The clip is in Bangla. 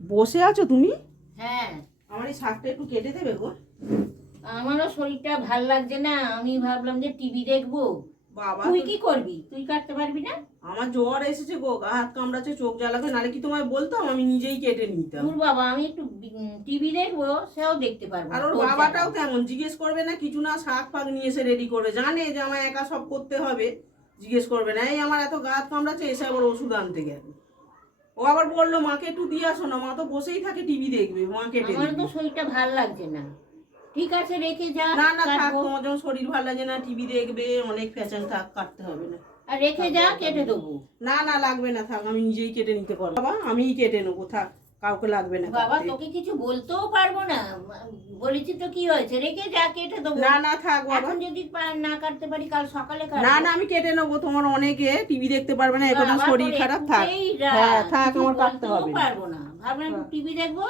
বসে আছো তুমি? হ্যাঁ, আমার এই শাকটা একটু কেটে দেবে গো। আমারও শরীরটা ভাল লাগছে না, আমি ভাবলাম যে টিভি দেখবো। বাবা তুই কি করবি? তুই কাটতে পারবি না? আমার জ্বর এসেছে গো, গা হাত কামড়াচ্ছে, চোখ জ্বালাবে, নালে কি তোমায় বলতাম? আমি নিজেই কেটে নিতাম। তোর বাবা, আমি একটু টিভি দেখবো, সেও দেখতে পারবো আর না ওর তোর বাবাটাও জ্বালায়। তেমন, জিজ্ঞেস করবে না কিছু না, শাক ফাক নিয়ে এসে রেডি করবে, জানে যে আমার একা সব করতে হবে, জিজ্ঞেস করবে না। এই আমার এত গা হাত কামড়াচ্ছে, এসে আবার ওষুধ আনতে গেল। ও আবার বললো মাকে একটু দিয়ে আসো না, মা তো বসেই থাকে টিভি দেখবে, মা কেটে আমার দিবি। তো শরীরটা ভাল লাগছে না। ঠিক আছে, রেখে যা, না না থাক, কাটবো। তোমার যখন শরীর ভালো লাগে না, টিভি দেখবে, অনেক ফ্যাশন, থাক, কাটতে হবে না। আর রেখে যা, কেটে দেবো। না না লাগবে না, থাক, আমি নিজেই কেটে নিতে পারবো বাবা, আমিই কেটে নেবো, থাক, কাউকে লাগবে না বাবা, কাটতে। তোকে কিছু বলতেও পারবো না। বলেছি তো, কি হয়েছে, রেখে যা, কেটে দেবো। না না থাক বাবা। এখন যদি না কাটতে পারি, কাল সকালে না কাটবো। না আমি কেটে নেবো, তোমার অনেকে টিভি দেখতে পারবে না, এখন বাবা, শরীর তোর খারাপ, থাক। একটুতেই রাগ, হ্যাঁ থাক, কিছু আমার কাটতে বলতেও হবে না। পারবো না, ভাবলাম একটু টিভি দেখবো।